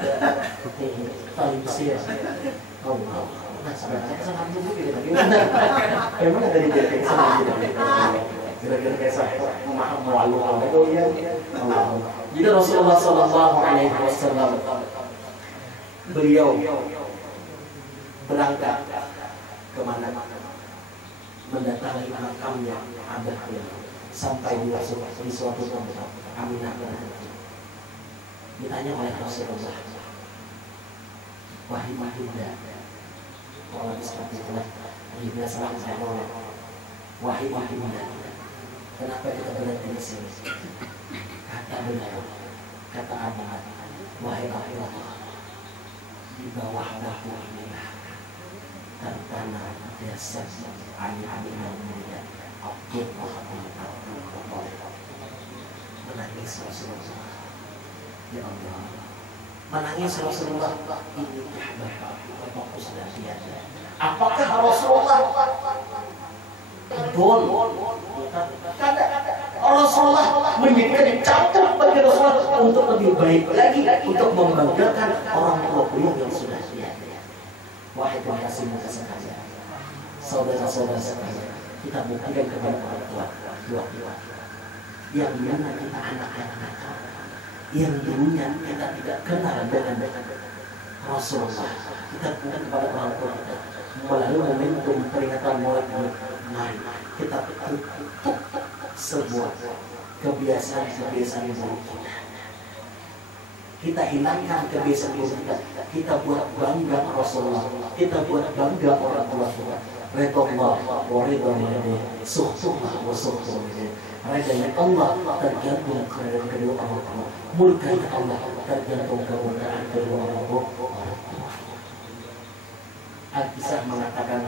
talisir Allah nah sebenarnya sangat dulu gitu memang dari jadi sama kira-kira kayak saya memaham malu itu ya jadi Rasulullah Sallallahu Alaihi Wasallam beliau berangkat kemana mendatangi makamnya abahnya sampai di suatu tempat Aminah berhenti. Ditanya oleh Rasulullah, wahai Ibunda, kalau seperti itu Ibunda salah saya nolak. Wahai Ibunda, kenapa kita berhenti di sini? Kata beliau, kata Aminah, wahai Allah, di bawah dagu inilah tertanam jasad Aminah mulia Abdul Muhammad Abdul Muttalib. Menangis Rasulullah, ya Allah, menangis Rasulullah. Inikah bapakku sudah tiada. Apakah Rasulullah idol? Rasulullah menjadikan contoh bagi Rasulullah untuk lebih baik lagi, untuk membanggakan orang tua beliau yang sudah tiada. Wahai kasih muka sekalian, saudara-saudara sekalian, kita buktikan kepada orang tua yang mana kita anak yang nakal, yang dulunya kita tidak kenal dengan Rasulullah. Kita buktikan kepada orang tua kita melalui momentum peringatan Maulid. Mari kita tutup sebuah kebiasaan buruk kita. Kita hilangkan kebiasaan buruk kita. Kita buat bangga Rasulullah. Kita buat bangga orang tua kita. Redallah wa ridallah, suhtullah wa suhtullah. Redanya Allah tergantung kepada kedua orang tua. Murkanya Allah tergantung kemurkaan kedua orang tua. Al-Kisah mengatakan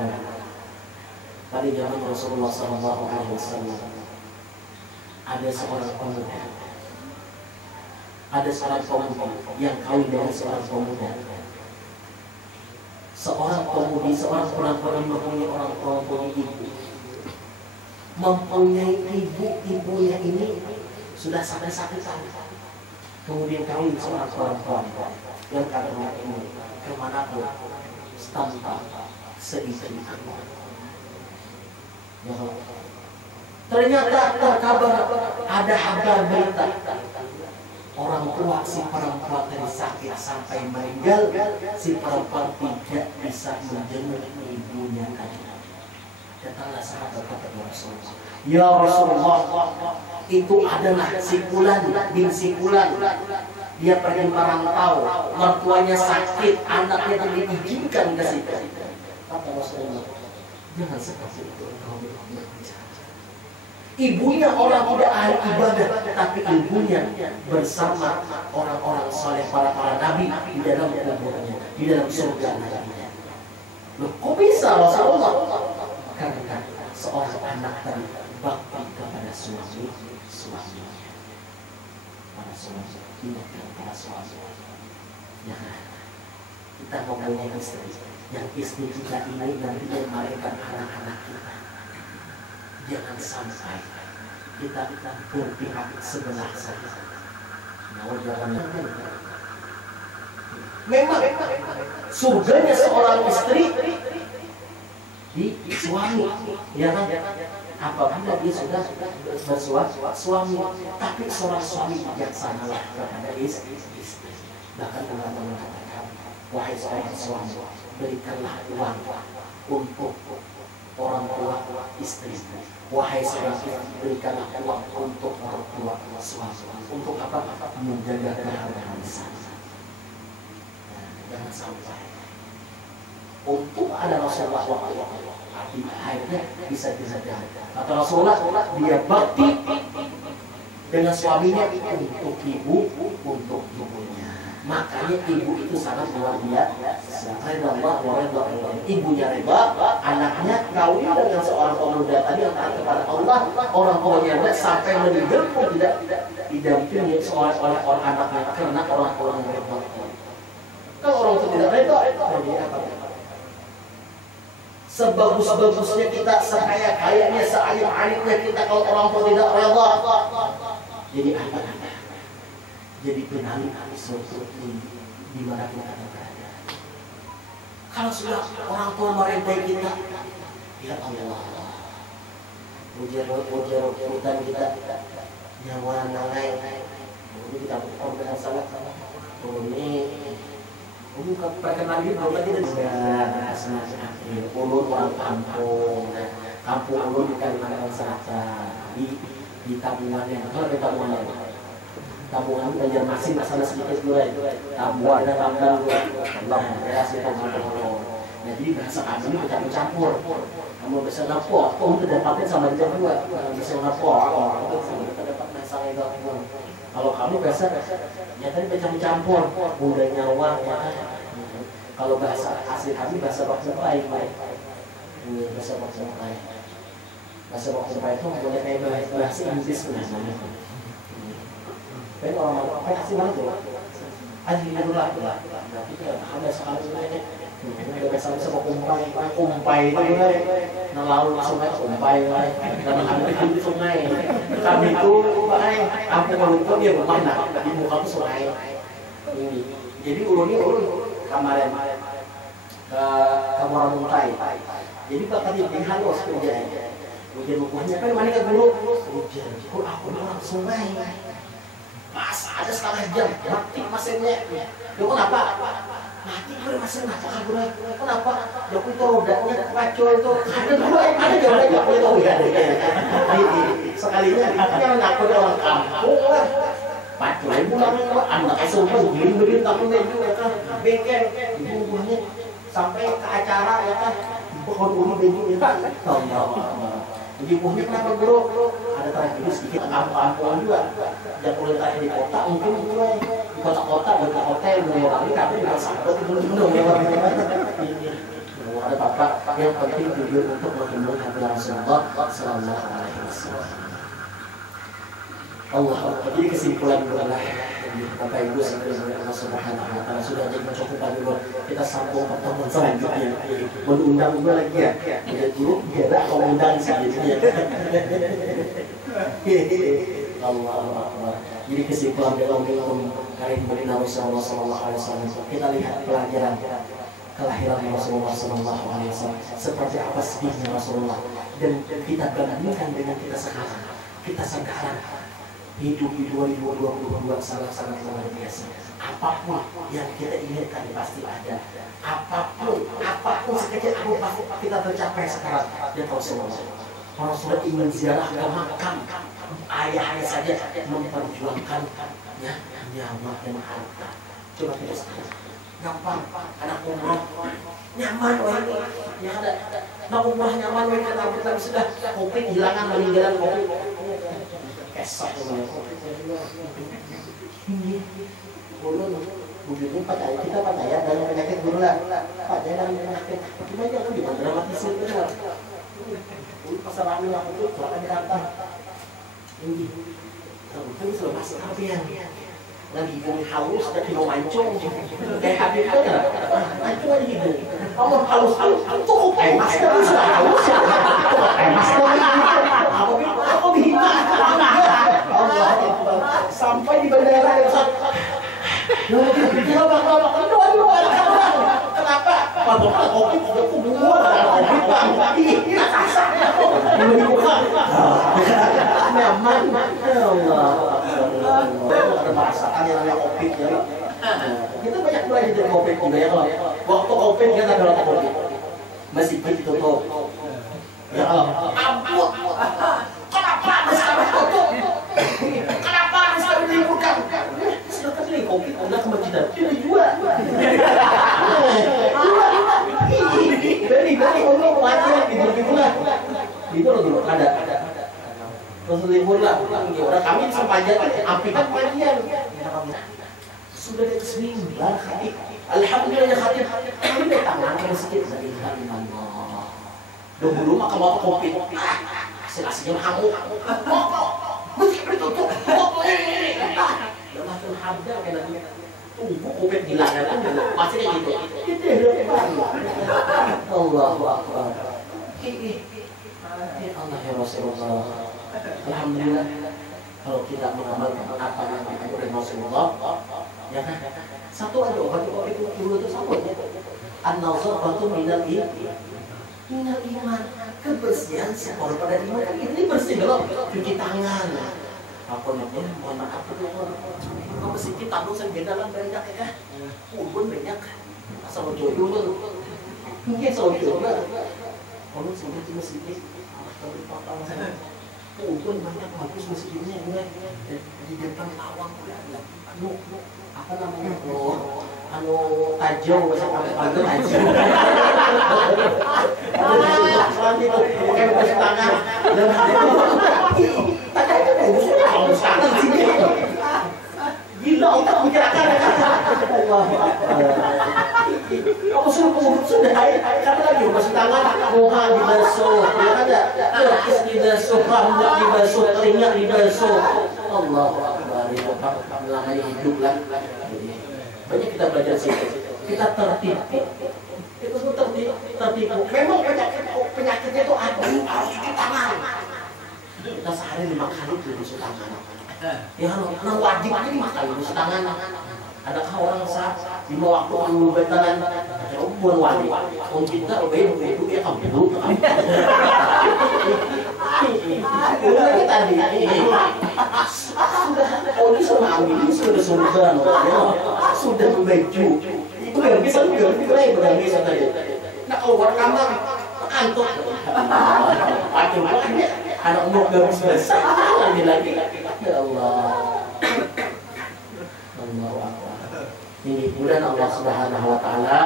pada zaman Rasulullah SAW ada seorang pemuda, yang kawin dengan seorang pemuda. Seorang perempuan mempunyai orang tua, mempunyai ibunya ini sudah sampai sakit. Kemudian kawin seorang perempuan yang karena ini kemanapun tanpa seizin Allah. Ternyata terkabar ada kabar berita orang tua si perempuan tadi sakit sampai meninggal. Si perempuan tidak bisa menjenguk ibunya tadi. Datanglah sahabat kepada Rasulullah, ya Rasulullah, itu adalah si Fulan bin si Fulan. Dia pergi merantau, mertuanya sakit, anaknya tidak diizinkan ke situ. Kata Rasulullah, jangan seperti itu engkau berbicara. Ibunya orang tidak ahli ibadah, tapi ibunya bersama orang-orang soleh, para nabi di dalam kuburnya, di dalam surga nabinya. Loh, kok bisa Rasulullah? Karena seorang anak tadi bakti kepada suaminya. Pada suami, ingatkan pada suami. Jangan kita mempunyai istri, yang istri kita ini nantinya melahirkan anak-anak kita. Jangan sampai kita berpihak sebelah saja. Memang surganya seorang istri di suami, ya kan? Apabila dia sudah bersuami, tapi seorang suami bijaksanalah kepada istri. Bahkan Allah mengatakan, wahai seorang suami, berikanlah uang untuk orang tua istri. Wahai seorang istri, berikanlah uang untuk orang tua suami. Untuk apa? Menjaga keharmonisan. Jangan sampai untuk ada Rasulullah akhirnya bisa disadar. Kata Rasulullah, dia bakti dengan suaminya untuk ibunya. Makanya ibu itu sangat luar biasa. Ibunya reda, anaknya kawin dengan seorang pemuda tadi yang taat kepada Allah. Orang tuanya reda sampai meninggal pun tidak didampingi oleh orang anaknya karena orang yang reda. Kalau orang itu tidak reda, jadi apa? Sebagus-bagusnya kita, sekaya-kayanya, sealim-alimnya kita, kalau orang tua tidak reda, jadi apa? Jadi penalih suatu di mana kita berada. Kalau sudah orang tua meredai kita, ya Allah, ujar hutan kita, nyawa nangai, kemudian kita berkorban dengan salah, kemudian perkenalan ini belum lagi dan ulur orang kampung ulur di Kalimantan Selatan, di di tabungannya. Kalau ada tabungannya, tabungan Banjarmasin masalah sedikit gue, tabungan ada tambang gue, tambang ya sih tabungan. Nah jadi bahasa kami ini bercampur. Kamu bisa napo, kamu tidak pakai sama dia juga, bisa napo, kita dapat bahasa itu. Kalau kamu biasa, ya tadi bercampur, mudah nyawar ya kan. Kalau bahasa asli kami bahasa Baksumpai, bahasa Baksumpai. Bahasa Baksumpai itu boleh kayak bahasa Inggris sebenarnya. Tapi orang kayak asli mana tuh? Asli dulu lah. Berarti ada sekali ini. Udah biasa kumpai itu kan, lalu sungai kumpai, dan kami di sungai. Kami itu aku kalau dia mana di muka tuh sungai. Ini, jadi ulun kemarin ke Moramuntai. Jadi bakal dilihat los kerja. Ujian bukunya kan mana ke guru? Ujian, aku orang sungai. Pas ada setengah jam, mati mesinnya. Lu kenapa? Mati gue masih ngapa gue? Kenapa? Jokowi itu rodanya kacau itu. Ada jawabannya Jokowi tahu ya. Sekalinya yang ngaku orang kampung lah. Pacul ibu namanya anak sumpah beli tamunya juga kan. Bengkel ibu-ibunya sampai ke acara ya kan. Pohon uli baju ya kan. Ibu-ibunya kenapa bro? Ada terakhir sedikit kampung juga. Jangan boleh terakhir di kota mungkin gue. Kota-kota ada hotel orang ini tapi juga sahabat itu belum ada bapak yang penting tujuan untuk menghibur hati Rasulullah Sallallahu Alaihi Wasallam. Allah. Jadi kesimpulan adalah Bapak Ibu sekalian Allah Subhanahu Wa Taala sudah jadi mencukupi dulu kita sambung pertemuan selanjutnya. Mengundang juga lagi ya. Jadi kita mengundang selanjutnya. Allah Akbar. Jadi kesimpulan dalam Karim Nabi Rasulullah Sallallahu Alaihi Wasallam kita lihat pelajaran kelahiran Rasulullah Sallallahu Alaihi Wasallam seperti apa sedihnya Rasulullah dan kita bandingkan dengan kita sekarang. Kita sekarang hidup di 2022 sangat-sangat luar biasa. Apapun yang kita inginkan pasti ada. Apapun sekecil apapun kita tercapai sekarang dan Rasulullah. Rasulullah ingin ziarah ke makam ayahnya saja memperjuangkan ya, nyawa dan harta. Coba kita sekarang gampang anak umroh nyaman ya ada anak umroh nyaman kita sudah covid hilangan meninggalan covid kesok ini begitu kita percaya dalam penyakit dulu lah percaya dalam penyakit cuma jangan didramatisir benar pasal ini aku tuh akan datang ini itu sudah masuk apian lagi kami haus tapi mau mancung kayak habis itu ya mancung aja gitu kamu haus tuh kayak masker sudah haus kayak masker aku bihina Allah sampai di bandara yang kenapa? Padahal kopi tidak kubuah kopi kasar nyaman Allah ada masakan yang namanya kopi ya kita banyak belajar dari kopi juga ya kalau waktu kopi kita ada rata kopi masih ditutup ya Allah ampun kenapa masih ditutup kenapa masih diliburkan silakan beli kopi udah ke masjid tidak dijual dari Allah mati libur-liburan libur dulu ada terus libur lah orang kami sepanjang api kan pengajian sudah di atas mimbar khatib alhamdulillah ya khatib kami datang ke masjid dari Allah dulu mah kalau kopi hasil-hasilnya hamuk mesti ditutup langsung harga kayak tunggu covid hilang kan masih kayak gitu Allahu Akbar Allah ya Rasulullah alhamdulillah kalau kita mengamalkan apa yang diajarkan oleh Rasulullah ya kan satu aja obat itu dulu itu satu aja an-nazafatu minal iman kebersihan seorang pada iman kan ini bersih loh cuci tangan apa namanya mohon maaf itu kalau sedikit tahu saya dalam banyak ya pun banyak asal jodoh tuh mungkin soal jodoh kalau sedikit sedikit tapi papa Pun banyak bagus masjidnya ini di depan awang apa namanya tajau bahasa panggil tajau soalnya itu pakai baju tangan dan tajau itu bagus tangan sini gila otak pikiran kamu sudah karena lagi baju tangan muka dibasuh ya ada kis dibasuh rambut dibasuh telinga dibasuh Allah Akbar itu namanya hidup lah. Banyak kita belajar sih, kita tertipu. Itu tuh tertipu. Memang penyakitnya itu ada, harus cuci tangan. Kita sehari 5 kali cuci tangan. Ya karena wajib aja 5 kali cuci tangan. Adakah orang saat 5 waktu anu betalan? Ada bukan wajib. Om kita itu ya kamu dulu. Lagi tadi. Sudah sama ambil sudah membeju itu yang bisa bisa tadi. Nah keluar kamar kantor pakai makanya anak umur gak bisa lagi ya Allah ini bulan Allah Subhanahu Wa Taala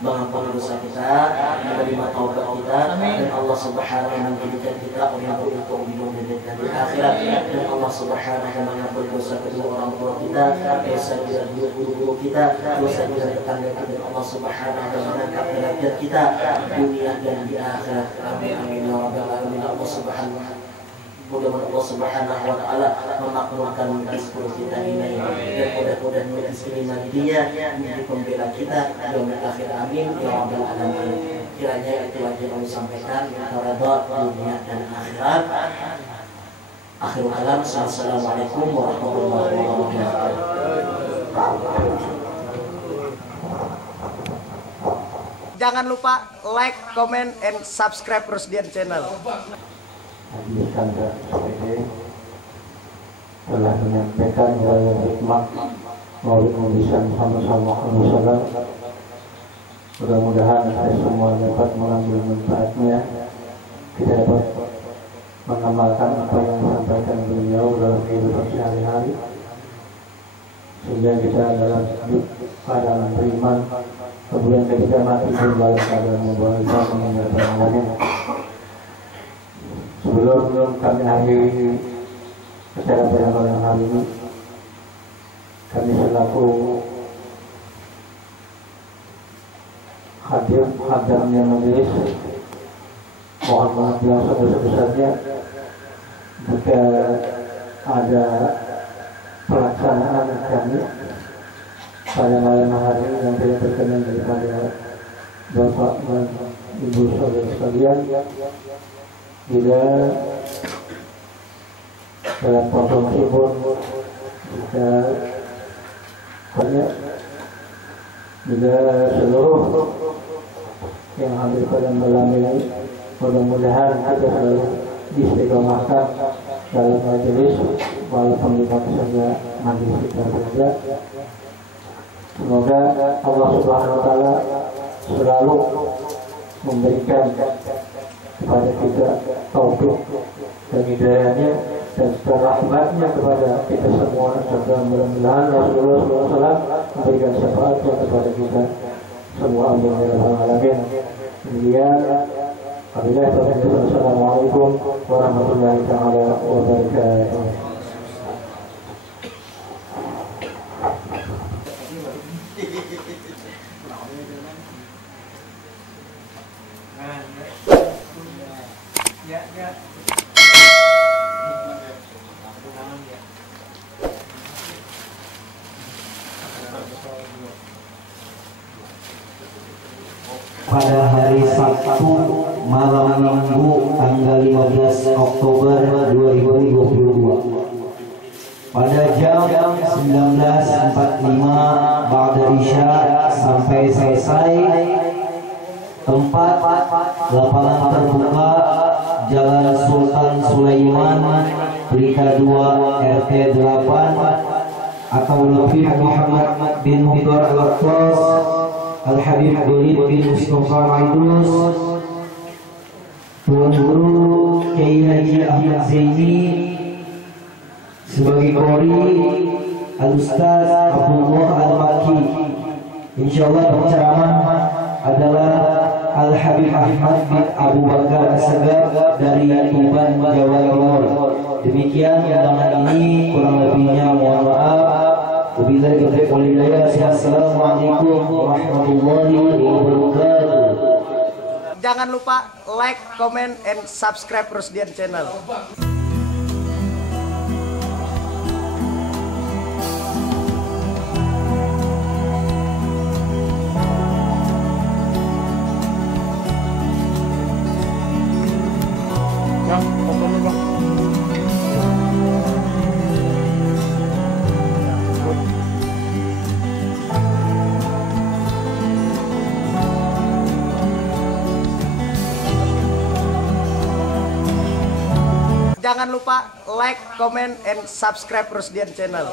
mengampuni dosa kita, menerima taubat kita, dan Allah Subhanahu menjadikan kita orang untuk minum dan di akhirat, dan Allah Subhanahu mengampuni dosa kedua orang tua kita, dosa kedua guru-guru kita, dosa kedua tetangga kita, dan Allah Subhanahu mengangkat derajat kita dunia dan di akhirat. Amin amin ya rabbal alamin. Allah Subhanahu mudah-mudahan Allah Subhanahu Wa Taala memakmurkan majlis kita ini dan mudah-mudahan majlis ini nantinya menjadi pembela kita di akhir. Amin ya rabbal alamin. Kiranya itu aja yang disampaikan kita redha dunia dan akhirat. Akhirul kalam. Assalamualaikum warahmatullahi wabarakatuh. Jangan lupa like, comment, and subscribe Rusdian Channel. Hadir Kanda SPD telah menyampaikan wayang hikmah Maulid Nabi sallallahu alaihi wasallam. Mudah-mudahan kita semua dapat mengambil manfaatnya, kita dapat mengamalkan apa yang disampaikan beliau dalam kehidupan sehari-hari, sehingga kita dalam hidup keadaan beriman, kemudian ketika mati pun dalam keadaan mubahagia meninggalkan alamin. Sebelum kami akhiri acara pada malam hari ini, kami selaku hadirnya majelis mohon maaf yang sebesar-besarnya jika ada pelaksanaan kami pada malam hari ini yang tidak berkenan daripada Bapak dan Ibu saudara sekalian. Bila dalam potong tersebut jika banyak, bila seluruh yang hadir pada malam ini, mudah-mudahan kita selalu diistiqomahkan dalam majelis walaupun di mana saja majelis kita berada. Semoga Allah Subhanahu Wa Taala selalu memberikan kepada kita taufik dan hidayahnya dan rahmatnya kepada kita semua, serta mudah-mudahan Rasulullah SAW memberikan syafaatnya kepada kita semua. Amin ya rabbal alamin. Kemudian Assalamualaikum warahmatullahi taala wabarakatuh. Pada hari Sabtu malam Minggu tanggal 15 Oktober 2022 pada jam 19.45 ba'da Isya sampai selesai. Tempat lapangan terbuka Jalan Sultan Sulaiman, Pelita 2, RT 8, atau lebih Muhammad bin Muhtar Al-Aqqas, Al-Habib Dolid bin Mustafa Aidus, Tuan Guru Kiai Haji Ahmad Zaini, sebagai qori Al-Ustaz Abdullah Al-Maki. Insyaallah penceramah adalah Al-Habib Ahmad bin Abu Bakar As-Sagaf dari Tuban, Jawa Timur. Demikian undangan ini, kurang lebihnya mohon maaf. Wabillahi taufiq wal hidayah. Assalamualaikum warahmatullahi wabarakatuh. Jangan lupa like, comment, and subscribe Rusdian Channel. Jangan lupa like, comment, and subscribe Rusdian Channel.